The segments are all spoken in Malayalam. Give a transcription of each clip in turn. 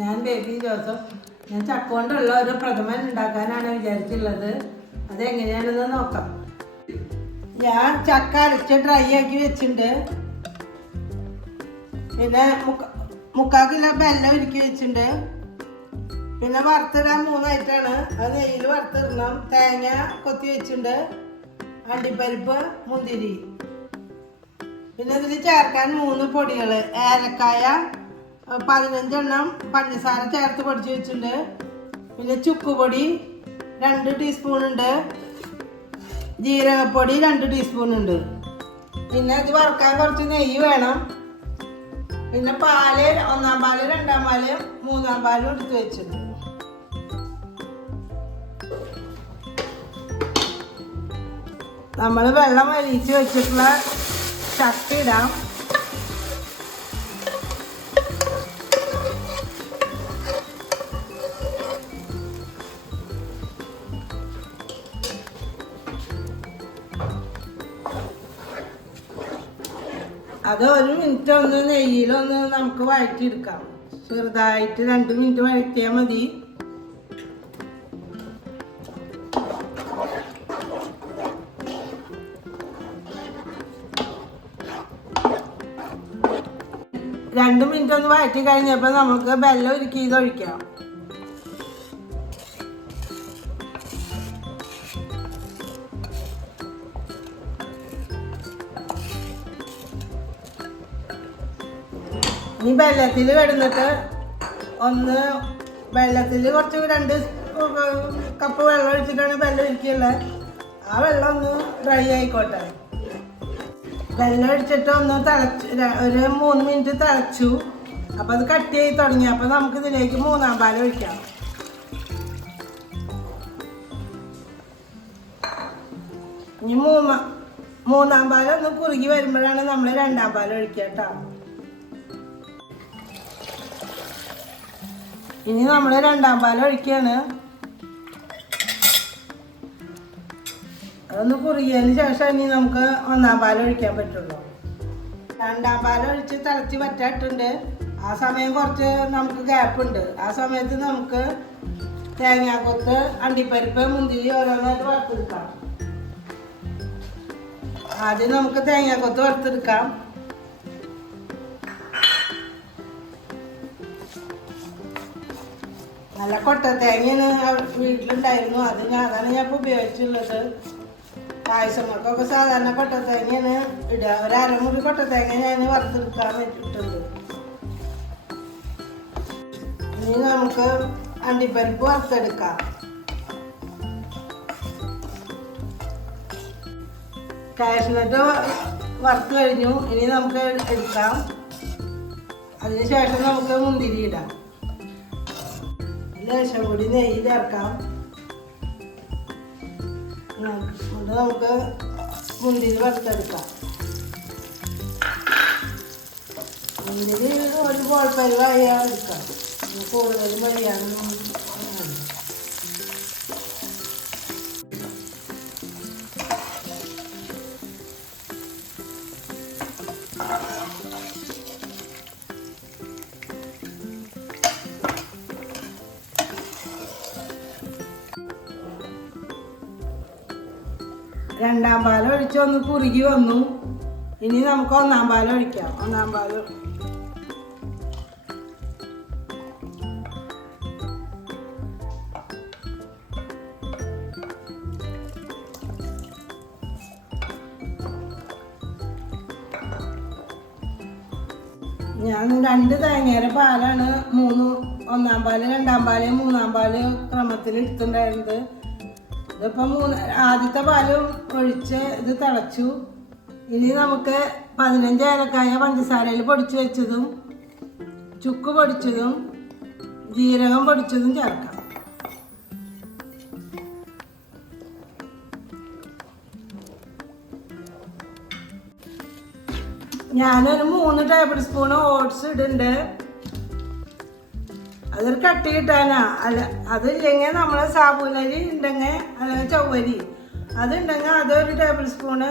ഞാൻ ബേബി ജോസഫ്. ഞാൻ ചക്ക കൊണ്ടുള്ള ഒരു പ്രഥമൻ ഉണ്ടാക്കാനാണ് വിചാരിച്ചുള്ളത്. അതെങ്ങനെയാണെന്ന് നോക്കാം. ഞാൻ ചക്ക അരച്ച് ഡ്രൈ ആക്കി വെച്ചിട്ടുണ്ട്. പിന്നെ 3/4 കിലോ ബെല്ലം ഒരുക്കി വെച്ചിട്ടുണ്ട്. പിന്നെ വറുത്തിടാൻ 3 ഐറ്റമാണ്. അത് നെയ്യിൽ വറുത്തിടണം. തേങ്ങ കൊത്തി വെച്ചിട്ടുണ്ട്, അണ്ടിപ്പരിപ്പ്, മുന്തിരി. പിന്നെ ഇതിൽ ചേർക്കാൻ 3 പൊടികൾ: ഏലക്കായ 15 എണ്ണം, പഞ്ചസാര ചേർത്ത് പൊടിച്ച് വെച്ചിട്ടുണ്ട്. പിന്നെ ചുക്കുപൊടി 2 ടീസ്പൂൺ ഉണ്ട്, ജീരകപ്പൊടി 2 ടീസ്പൂൺ ഉണ്ട്. പിന്നെ ഇത് വറുക്കാൻ കുറച്ച് നെയ്യ് വേണം. പിന്നെ പാല് 1-ാം പാല്, 2-ാം പാല്, 3-ാം പാലും എടുത്ത് വെച്ചിട്ടുണ്ട്. നമ്മൾ വെള്ളം അരിച്ച് വെച്ചിട്ടുള്ള ചക്ക ഇടാം. അത് 1 മിനിറ്റ് ഒന്ന് നെയ്യിലൊന്ന് നമുക്ക് വഴറ്റിയെടുക്കാം. ചെറുതായിട്ട് 2 മിനിറ്റ് വഴറ്റിയാൽ മതി. രണ്ട് മിനിറ്റ് ഒന്ന് വഴറ്റി കഴിഞ്ഞപ്പോൾ നമുക്ക് ബെല്ലം ഒരുക്കി ഇത് ഒഴിക്കാം. ഇനി വെള്ളത്തിൽ കിടന്നിട്ട് വെള്ളത്തിൽ കുറച്ച് 2 കപ്പ് വെള്ളം ഒഴിച്ചിട്ടാണ് ബെല്ലം ഒരുക്കിയുള്ളത്. ആ വെള്ളം ഒന്ന് ഡ്രൈ ആയിക്കോട്ടെ. വെള്ളം ഒഴിച്ചിട്ട് ഒന്ന് തിളച്ച് ഒരു 3 മിനിറ്റ് തിളച്ചു. അപ്പോൾ അത് കട്ടിയായി തുടങ്ങി. അപ്പോൾ നമുക്ക് ഇതിലേക്ക് 3-ാം പാൽ ഒഴിക്കാം. ഇനി 3-ാം പാൽ ഒന്ന് കുറുകി വരുമ്പോഴാണ് നമ്മൾ 2-ാം പാൽ ഒഴിക്കുക കേട്ടോ. ഇനി നമ്മൾ 2-ാം പാൽ ഒഴിക്കുകയാണ്. അതൊന്ന് കുറുകിയതിന് ശേഷം ഇനി നമുക്ക് 1-ാം പാൽ ഒഴിക്കാൻ പറ്റുള്ളൂ. 2-ാം പാൽ ഒഴിച്ച് തിളച്ച് വറ്റായിട്ടുണ്ട്. ആ സമയം കുറച്ച് നമുക്ക് ഗ്യാപ്പുണ്ട്. ആ സമയത്ത് നമുക്ക് തേങ്ങാക്കൊത്ത്, അണ്ടിപ്പരിപ്പ്, മുന്തിരി ഓരോന്നായിട്ട് വറുത്തെടുക്കാം. ആദ്യം നമുക്ക് തേങ്ങാക്കൊത്ത് വറുത്തെടുക്കാം. നല്ല കൊട്ട തേങ്ങയാണ് വീട്ടിലുണ്ടായിരുന്നു. അതാണ് ഞാൻ ഇപ്പോൾ ഉപയോഗിച്ചുള്ളത്. പായസങ്ങൾക്കൊക്കെ സാധാരണ കൊട്ട തേങ്ങയാണ് ഇടുക. 1/2 മുറി കൊട്ട തേങ്ങ ഞാൻ വറുത്തെടുക്കാൻ ഇട്ടിട്ടുണ്ട്. ഇനി നമുക്ക് അണ്ടിപ്പരിപ്പ് വറുത്തെടുക്കാം. കാഷ്നട്ട് വറുത്ത് കഴിഞ്ഞു. ഇനി നമുക്ക് എടുക്കാം. അതിനുശേഷം നമുക്ക് മുന്തിരി ഇടാം. ലേശം കൂടി നെയ്യ് ചേർക്കാം. നമുക്ക് മുന്തിരി വറുത്തെടുക്കാം. മുന്തിരി ഒരു ബോൾ പരിവായി എടുക്കാം. കൂടുതൽ മതിയാണെന്ന് 2-ാം പാൽ ഒഴിച്ച് ഒന്ന് കുറുകി വന്നു. ഇനി നമുക്ക് 1-ാം പാൽ ഒഴിക്കാം. 1-ാം പാൽ ഞാൻ 2 തേങ്ങയുടെ പാലാണ് 1-ാം പാല്, 2-ാം പാല്, 3-ാം പാല് ക്രമത്തിൽ എടുത്തിട്ടുണ്ടായിരുന്നത്. ഇതിപ്പോൾ ആദ്യത്തെ പാലും ഒഴിച്ച് ഇത് തിളച്ചു. ഇനി നമുക്ക് 15 ഏലക്കായ പഞ്ചസാരയിൽ പൊടിച്ച് വെച്ചതും, ചുക്ക് പൊടിച്ചതും, ജീരകം പൊടിച്ചതും ചേർക്കാം. ഞാനൊരു 3 ടേബിൾ സ്പൂൺ ഓട്സ് ഇടുന്നുണ്ട്. അതൊരു കട്ടി കിട്ടാനാ. അതില്ലെങ്കിൽ നമ്മൾ സാബുനരി ഉണ്ടെങ്കിൽ, അല്ലെങ്കിൽ ചൊവ്വരി അതുണ്ടെങ്കിൽ അതൊരു ടേബിൾ സ്പൂണ്,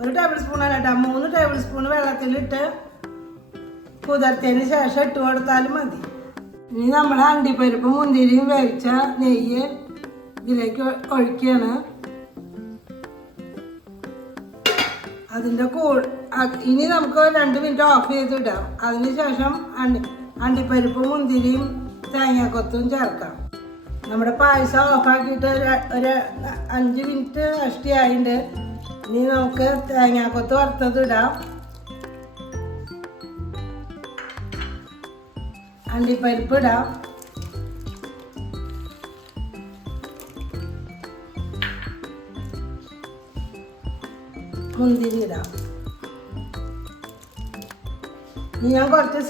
1 ടേബിൾ സ്പൂൺ അല്ല കേട്ടോ, 3 ടേബിൾ സ്പൂൺ വെള്ളത്തിലിട്ട് കുതിർത്തതിന് ശേഷം ഇട്ട് കൊടുത്താലും മതി. ഇനി നമ്മൾ അണ്ടിപ്പരിപ്പ് മുന്തിരിയും വേവിച്ച നെയ്യ് ഇതിലേക്ക് ഒഴിക്കുകയാണ്. അതിൻ്റെ ഇനി നമുക്ക് 2 മിനിറ്റ് ഓഫ് ചെയ്തിടാം. അതിനുശേഷം അണ്ടിപ്പരിപ്പ് മുന്തിരിയും തേങ്ങാക്കൊത്തും ചേർക്കാം. നമ്മുടെ പായസം ഓഫാക്കിയിട്ട് ഒരു 5 മിനിറ്റ് കഷ്ടിയായിട്ടുണ്ട്. ഇനി നമുക്ക് തേങ്ങാക്കൊത്ത് വറുത്തത് ഇടാം. അണ്ടിപ്പരിപ്പ് ഇടാം. മുന്തിരി ഇടാം. ഇനി ഞാൻ കുറച്ച്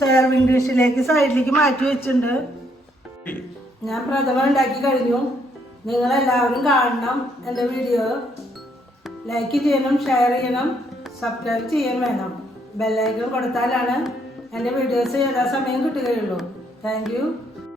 സെർവിങ് ഡിഷിലേക്ക് സൈഡിലേക്ക് മാറ്റി വെച്ചിട്ടുണ്ട്. ഞാൻ പ്രഥമൻ ഉണ്ടാക്കി കഴിഞ്ഞു. നിങ്ങളെല്ലാവരും കാണണം. എൻ്റെ വീഡിയോ ലൈക്ക് ചെയ്യണം, ഷെയർ ചെയ്യണം, സബ്സ്ക്രൈബ് ചെയ്യാൻ വേണം. ബെല്ലൈക്കൺ കൊടുത്താലാണ് എൻ്റെ വീഡിയോസ് യഥാസമയം കിട്ടുകയുള്ളൂ. Thank you.